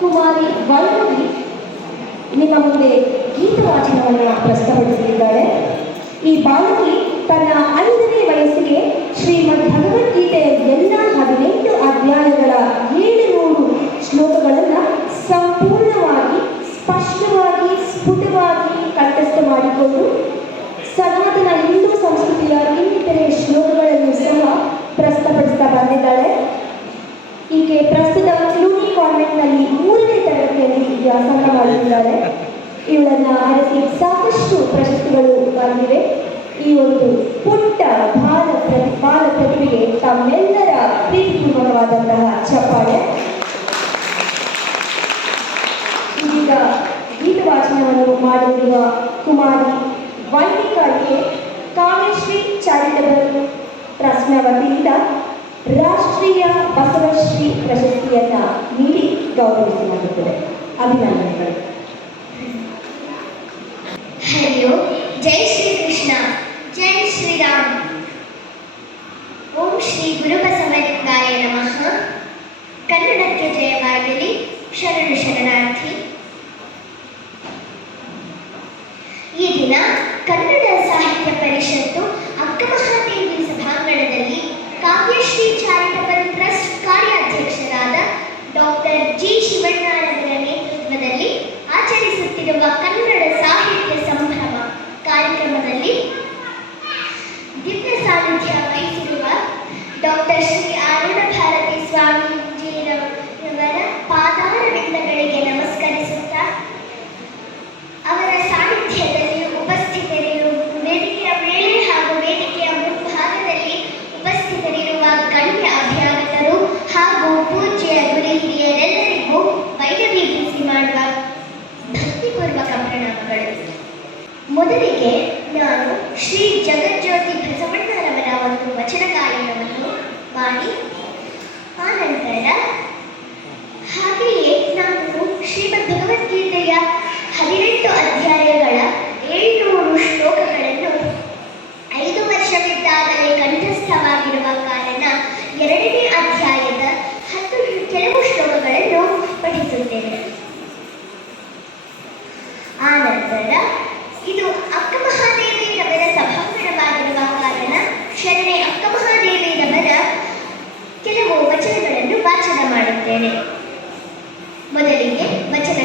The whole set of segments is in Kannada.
ಕುಮಾರಿ ವೈಷ್ಣವಿ ನಿಮ್ಮ ಮುಂದೆ ಗೀತವಾಚನವನ್ನು ಪ್ರಸ್ತುತಪಡಿಸಲಿದ್ದಾರೆ. ಈ ಬಾಲಕಿ ತನ್ನ 5ನೇ ವಯಸ್ಸಿಗೆ ಶ್ರೀಮದ್ ಭಗವದ್ಗೀತೆಯ ಎಲ್ಲ 18 ಅಧ್ಯಾಯಗಳ 700 ಶ್ಲೋಕಗಳನ್ನು ಸಂಪೂರ್ಣವಾಗಿ, ಸ್ಪಷ್ಟವಾಗಿ, ಸ್ಫುಟವಾಗಿ ಕಂಠಸ್ಥ ಮಾಡಿಕೊಂಡು ಸನಾತನ ಹಿಂದೂ ಸಂಸ್ಕೃತಿಯ ಇನ್ನಿತರೆ ಶ್ಲೋಕಗಳನ್ನು ಸಹ ಪ್ರಸ್ತುತಪಡಿಸ್ತಾ ಬಂದಿದ್ದಾಳೆ. ಈಕೆ ಪ್ರಸ್ತುತ ಕ್ಲೂನಿ ಕಾನ್ವೆಂಟ್ನಲ್ಲಿ 3ನೇ ತರಗತಿಯಲ್ಲಿ ವ್ಯಾಸಂಗ ಮಾಡುತ್ತಿದ್ದಾಳೆ. ಇವಳನ್ನು ಅರಸಿ ಸಾಕಷ್ಟು ಪ್ರಶಸ್ತಿಗಳು ಬಂದಿವೆ. ಈ ಒಂದು ಪುಟ್ಟ ಬಾಲ ಪ್ರತಿಭೆಗೆ ತಮ್ಮೆಲ್ಲರ ಪ್ರೀತಿಪೂರ್ವಕವಾದಂತಹ ಚಪ್ಪಾಳೆ. ಇದೀಗ ಗೀತವಾಚನವನ್ನು ಮಾಡಲಿರುವ ಕುಮಾರಿ ವೈಣಿಕಾಳಿಗೆ ಕಾವ್ಯಶ್ರೀ ಚಾರಿಟಬಲ್ ಟ್ರಸ್ಟ್ನ ವತಿಯಿಂದ ರಾಷ್ಟ್ರೀಯ ಬಸವಶ್ರೀ ಪ್ರಶಸ್ತಿಯನ್ನು ನೀಡಿ ಗೌರವಿಸಲಾಗುತ್ತದೆ. ಅಭಿನಂದನೆಗಳು. ಹರಿಯೋ, ಜೈ ಶ್ರೀ ಕೃಷ್ಣ, ಜೈ ಶ್ರೀರಾಮ್. ಓಂ ಶ್ರೀ ಗುರುಬಸವಲಿಂಗಾಯ ನಮಃ. ಕನ್ನಡಕ್ಕೆ ಜಯವಾಗಲಿ. ಶರಣು ಶರಣಾರ್ಥಿ. ಈ ದಿನ ಕನ್ನಡ ಸಾಹಿತ್ಯ ಪರಿಷತ್ತು ಅಕ್ಕಮಹಾದೇವಿ ಸಭಾಂಗಣದಲ್ಲಿ ಕಾವ್ಯಶ್ರೀ ಚಾರಿಟಬಲ್ ಟ್ರಸ್ಟ್ ಕಾರ್ಯಾಧ್ಯಕ್ಷರಾದ ಡಾಕ್ಟರ್ ಜಿ ಶಿವಣ್ಣರವರ ನೇತೃತ್ವದಲ್ಲಿ ಆಚರಿಸುತ್ತಿರುವ ಕನ್ನಡ ಸಾಹಿತ್ಯ ಸಂಭ್ರಮ ಕಾರ್ಯಕ್ರಮದಲ್ಲಿ ದಿವ್ಯ ಸಾನ್ನಿಧ್ಯ ವಹಿಸಿರುವ ಡಾಕ್ಟರ್ ಶ್ರೀ ಅರುಣ ಭಾರತಿ ಸ್ವಾಮೀಜಿಯವರ ಪಾದಾರವಿಂದಗಳಿಗೆ ನಮಸ್ಕರಿಸುತ್ತಾ, ಅವರ ಸಾನ್ನಿಧ್ಯದಲ್ಲಿ ಉಪಸ್ಥಿತರಿರುವ ವೇದಿಕೆಯ ಮೇಲೆ ಹಾಗೂ ವೇದಿಕೆಯ ಮುಂಭಾಗದಲ್ಲಿ ಉಪಸ್ಥಿತರಿರುವ ಗಣ್ಯ ಅಭ್ಯಾಗತರು ಹಾಗೂ ಪೂಜ್ಯ ಗುರು ಹಿರಿಯರೆಲ್ಲರಿಗೂ ವೈಭವಿ ಬೀಸಿ ಮಾಡುವ ಭಕ್ತಿಪೂರ್ವಕ ಪ್ರಣಾಮಗಳು. ಮೊದಲಿಗೆ ನಾನು ಶ್ರೀ ಜಗಜ್ಯೋತಿ ಬಸವಣ್ಣರವರ ಒಂದು ವಚನ ಗಾಯನವನ್ನು ಮಾಡಿ, ಆನಂತರ ಹಾಗೆಯೇ ನಾನು ಶ್ರೀಮದ್ ಭಗವದ್ಗೀತೆಯ 18 ಅಧ್ಯಾಯಗಳ 700 ಶ್ಲೋಕಗಳನ್ನು 5 ವರ್ಷವಿದ್ದಾಗಲೇ ಕಂಠಸ್ಥವಾಗಿರುವ ಕಾರಣ 2ನೇ ಅಧ್ಯಾಯದ ಕೆಲವು ಶ್ಲೋಕಗಳನ್ನು ಪಠಿಸುತ್ತೇನೆ. ಆನಂತರ ಇದು ಅಕ್ಕಮಹಾದೇವಿರವರ ಸಭಾಂಗಣವಾಗಿರುವ ಕಾರಣ ಶರಣೆ ಅಕ್ಕಮಹಾದೇವಿರವರ ಕೆಲವು ವಚನಗಳನ್ನು ವಾಚನ ಮಾಡುತ್ತೇನೆ. ಮೊದಲಿಗೆ ವಚನ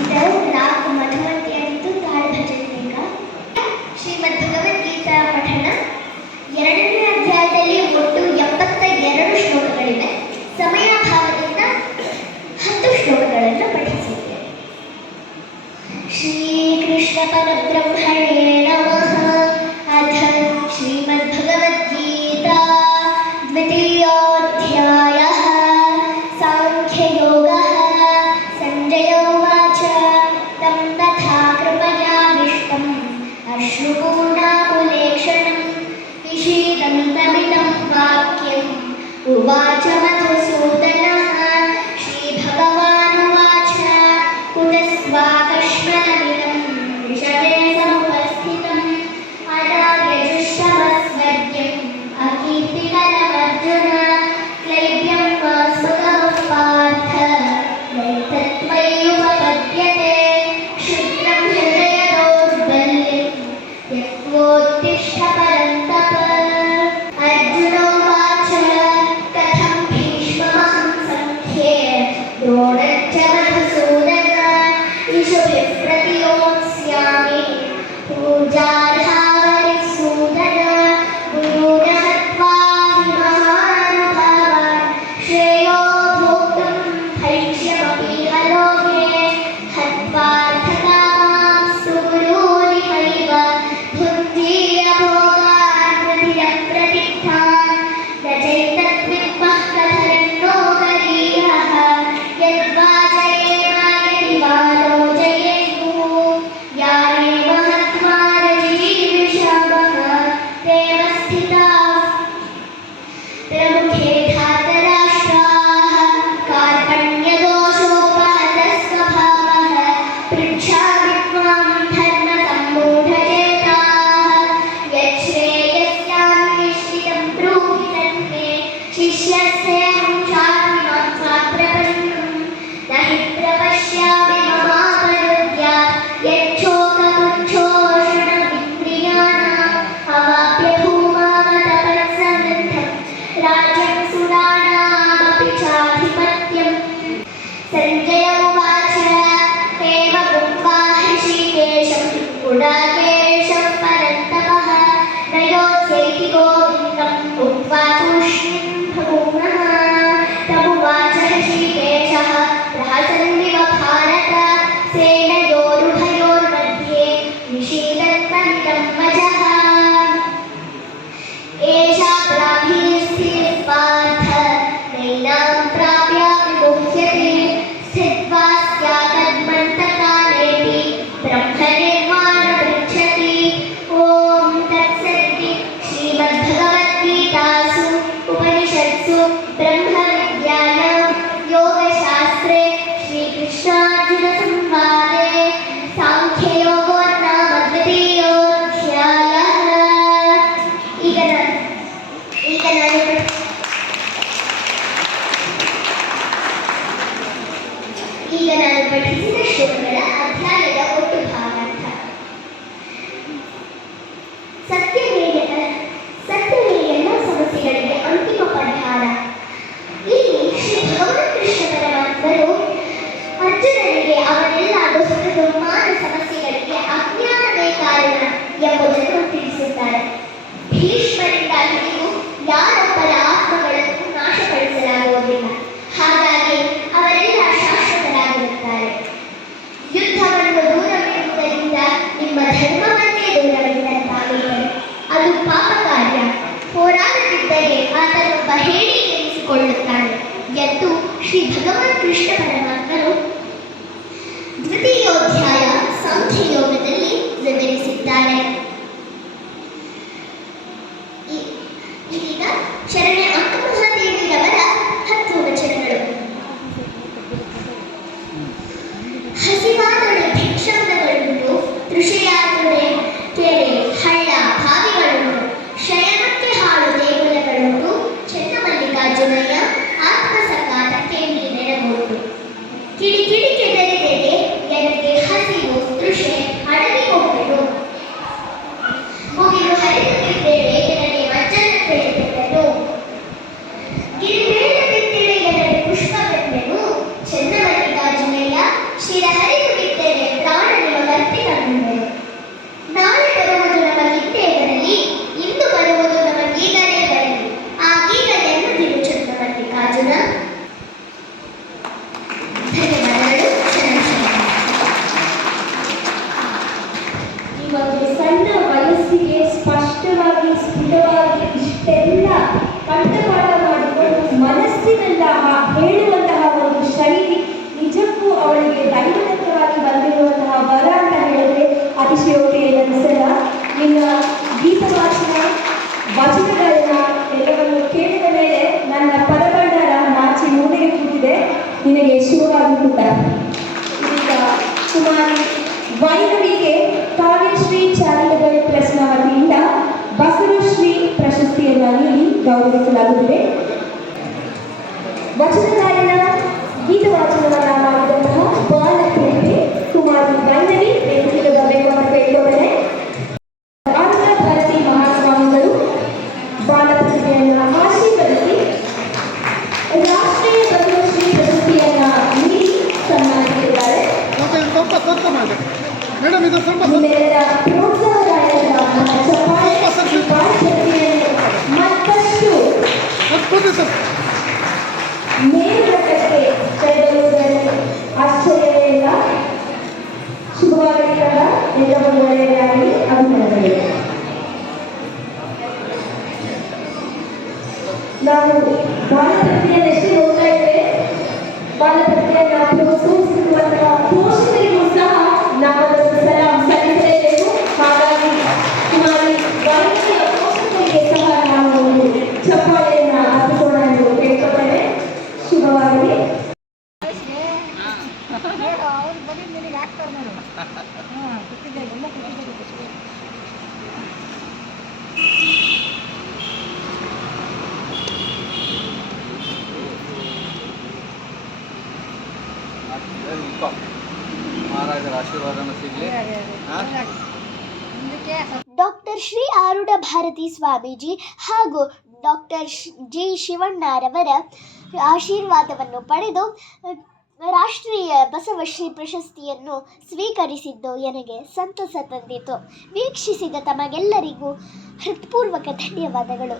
ಇದರ ನಾಲ್ಕು ಮಧುಮತಿ ಅಂತೂ ತಾಳು ಭಜನೆ ಬೇಕಾ? ಶ್ರೀಮದ್ ಭಗವದ್ಗೀತಾ ಪಠಣ. 2ನೇ ಅಧ್ಯಾಯದಲ್ಲಿ ಒಟ್ಟು 72 ಶ್ಲೋಕಗಳಿವೆ. ಸಮಯಾಭಾವದಿಂದ 10 ಶ್ಲೋಕಗಳನ್ನು ಪಠಿಸಿದ್ದೇವೆ. ಶ್ರೀಕೃಷ್ಣ ಪರಬ್ರಹ್ಮಣೇ ನಮಃ. ಅಥ ಶ್ರೀಮದ್ ಭಗವದ್ಗೀತಾ ದ್ವಿತೀಯೋಧ್ಯಾಯಃ ಸಾಂಖ್ಯಯೋಗಃ. ಸಂಜಯ ಉವಾಚ तं तथा कृपयाविष्टम् अश्रुपूर्णाकुलेक्षणं विषीदन्तमिदं वाक्यम् उवाच मधुसूदनः. श्रीभगवानुवाच कुतस्त्वाकश्मलमिदं विशते समुपस्थितम् अनार्यजुष्टमस्वर्ग्यम् अकीर्तिकरमर्जुन. क्लैब्यं वा सुगमः पार्थ नैतत्त्वय्युपपद्यते. क्षुद्रं हृदय दौर्बल्यं त्यक्त्वोत्तिष्ठ परन्तप. अर्जुनोवाच कथं भीष्ममहं सङ्ख्ये द्रोणञ्च मधुसूदन. इषुभिः प्रतियोत्स्यामि पूजार्हावरिः सूदन. गुरून् हत्वा हि महानुभावान् श्रेयो भोक्तुं भैक्ष्यमपीह लोके. हत्वार्थकामांस्तु गुरूनिहैव भुञ्जीयभोगान् प्रतिरप्रतिष्ठान्. न चैतद्विद्मः कथयन्नो गरीयः यद्वा जयेमायति वा नो जयेयुः. यारेव हत्वा रजीविषामः तेव स्थिताः प्रमुखे धातराष्ट्राः. कार्पण्यदोषोपहतस्वभावः पृच्छामि त्वां धर्मसम्मूढचेताः. यच्छ्रेयस्यान्वेष्टितं ब्रूहि तन्मे शिष्यस्तेऽहं शान्तिमत्वात् प्रपन्नम्. न हि प्रपश्यामि ममापरुद्यात् यच्छोकमुच्छोषणमिन्द्रियाणाम् अवाप्य भूमावतपत्समृद्धम् राज्यं सुराणामपि चाधिपत्यम्. संजय उवाच एवमुक्त्वा हृषीकेशं गुडाकेशं परन्तपः. न योत्स्येति गोविन्दम् उक्त्वा तूष्णीं भगुणः. तमुवाच हृषीकेशः प्रहसन्निव भारत. सेनयोरुभयोर्मध्ये निषीदन्तमिदं वचः. एषा प्राभिस्थितिः पार्थ नैनां प्राप्यापि मुह्यते. स्थित्वा स्यात्तन्मन्तकालेऽपि ब्रह्मनिर्वाणमृच्छति. ॐ तत्सदिति श्रीमद्भगवद्गीतासु उपनिषत्सु ब्रह्मविद्यायां योगशास्त्रे श्रीकृष्णार्जुनसंवादे साङ्ख्ययोगो नाम द्वितीयोऽध्यायः. ಈಗ ನಾನು ಪಠಿಸಿದ ಶ್ಲೋಕಗಳ ಅಧ್ಯಾಯದ ಒಟ್ಟು ಭಾವಾರ್ಥ. ಸತ್ಯವೇ ಎಲ್ಲ ಸಮಸ್ಯೆಗಳಿಗೆ ಅಂತಿಮ ಪರಿಹಾರ. ಇಲ್ಲಿ ಶ್ರೀ ಭಗವಾನ್ ಕೃಷ್ಣ ಪರಮಾತ್ಮರು ಅರ್ಜುನನಿಗೆ ಅವನೆಲ್ಲ ದುರ್ಮಾನ ಸಮಸ್ಯೆಗಳಿಗೆ ಅಜ್ಞಾನವೇ ಕಾರಣ ಎಂಬುದನ್ನು ತಿಳಿಸುತ್ತಾರೆ. ಭೀಷ್ಮರಿಂದ ಹಿಡಿದು ಯಾರೊಬ್ಬರ ಆತ್ಮಗಳನ್ನು ನಾಶಪಡಿಸಲಾಗುವುದಿಲ್ಲ. ಹಾಗಾಗಿ ಅವರೆಲ್ಲ ಶಾಶ್ವತರಾಗಿರುತ್ತಾರೆ. ಯುದ್ಧವನ್ನು ದೂರವಿಡುವುದರಿಂದ ನಿಮ್ಮ ಧರ್ಮವನ್ನೇ ದೂರವಿಟ್ಟಂತಾಗುತ್ತದೆ. ಅದು ಪಾಪ ಕಾರ್ಯ. ಹೋರಾಡದಿದ್ದರೆ ಆತನೊಬ್ಬ ಹೇಳಿ ಎನಿಸಿಕೊಳ್ಳುತ್ತಾನೆ ಎಂದು ಶ್ರೀ ಭಗವಾನ್ ಕೃಷ್ಣ ಪರಮಾತ್ಮರು ದ್ವಿತೀಯೋಧ್ಯಾಯ ಸಾಂಖ್ಯಯೋಗದಲ್ಲಿ ವಿವರಿಸಿದ್ದಾರೆ. ಇದೀಗ ಶರಣೆ ಅಕ್ಕಮಹಾದೇವಿಯವರ 10 ವಚನಗಳು. ಹಸಿವಾದೊಡೆ ಭಿಕ್ಷಾಂದಗಳುಂಟು, ತೃಷೆಯಾದೊಡೆ ಕೆರೆ ಹಳ್ಳ ಬಾವಿಗಳುಂಟು, ಶಯನಕ್ಕೆ ಹಾಳು ದೇಗುಲಗಳುಂಟು, ಚೆನ್ನಮಲ್ಲಿಕಾರ್ಜುನಯ್ಯ ಆತ್ಮಸಂಗಾತಕ್ಕೆ ನೀನೆರಗುಂಟು. ಕಿಡಿಕಿಡಿಕೆ ದರಿದೆಗೆ ಎನಗೆ ಹಸಿವು ತೃಷೆ ಅಡಗಿ ಹೋಗುವುದು. ಕುಮಾರಿ ವೈನವಿಗೆ ಕಾವ್ಯಶ್ರೀ ಚಾರಿಟಬಲ್ ಟ್ರಸ್ಟ್ನ ವತಿಯಿಂದ ಬಸವಶ್ರೀ ಪ್ರಶಸ್ತಿಯನ್ನು ನೀಡಿ ಗೌರವಿಸಲಾಗುತ್ತದೆ. ವಚನ ಗಾಯನ ಗೀತವಾಚನವನ್ನು ಮಾಡಿದಂತಹ ಬಾಲಪ್ರತಿಭೆ ಕುಮಾರಿ ವೈನವಿ ವೇದಿಕೆಗೆ ಬರಬೇಕು ಅಂತ ಕೇಳಿಕೊಳ್ಳುತ್ತೇನೆ. ಆನಂದ ಭಾರತಿ ಮಹಾಸ್ವಾಮಿಗಳು ಬಾಲಪ್ರತಿಭೆಯನ್ನು ಆಶೀರ್ವದಿಸಿ ರಾಷ್ಟ್ರೀಯ ಬಸವಶ್ರೀ ಪ್ರಶಸ್ತಿಯನ್ನು ನೀಡಿ ಸನ್ಮಾನಿಸಿದ್ದಾರೆ. ನಿಮ್ಮೆಲ್ಲರ ಪ್ರೋತ್ಸಾಹದಾಯಕ ಮತ್ತಷ್ಟು ಮೇಲ್ಮಟ್ಟಕ್ಕೆ ಕೈಗೊಳ್ಳುವುದರಲ್ಲಿ ಆಶ್ಚರ್ಯವೇ ಇಲ್ಲ. ಶುಭವಾಗಲಿ. ಎಲ್ಲವೂ ಒಳ್ಳೆಯದಾಗಲಿ. ಅಭಿನಂದನೆಗಳು. ನಾವು ಬಾಲಪ್ರತಿಭೆಯನ್ನೆಷ್ಟೇ ನೋಡ್ತಾ ಇದ್ದೇವೆ, ಬಾಲಪ್ರತಿಭೆಯನ್ನು ಪ್ರೋತ್ಸಾಹಿಸುವಂತಹ ಪೋಷಕರಿಗೂ ಸಹ ನಾವೊಂದು ಸಲಾಂ ಸಲ್ಲಿಸಲೇಬೇಕು. ಹಾಗಾಗಿ ಕುಮಾರಿ ವೈದ್ಯರ ಪೋಷಕರಿಗೆ ಸಹ ನಾವು ಒಂದು ಚಪ್ಪಾಳೆಯನ್ನು ಅರ್ಪಿಸೋಣ ಎಂದು ಕೇಳ್ಕೊಳ್ತೇವೆ. ಶುಭವಾಗಲಿ. ಮಹಾರಾಜರ ಆಶೀರ್ವಾದನ ಸಿಗಲಿ. ಡಾಕ್ಟರ್ ಶ್ರೀ ಆರೂಢ ಭಾರತಿ ಸ್ವಾಮೀಜಿ ಹಾಗೂ ಡಾಕ್ಟರ್ ಜಿ ಶಿವಣ್ಣರವರ ಆಶೀರ್ವಾದವನ್ನು ಪಡೆದು ರಾಷ್ಟ್ರೀಯ ಬಸವಶ್ರೀ ಪ್ರಶಸ್ತಿಯನ್ನು ಸ್ವೀಕರಿಸಿದ್ದು ನನಗೆ ಸಂತಸ ತಂದಿತು. ವೀಕ್ಷಿಸಿದ ತಮಗೆಲ್ಲರಿಗೂ ಹೃತ್ಪೂರ್ವಕ ಧನ್ಯವಾದಗಳು.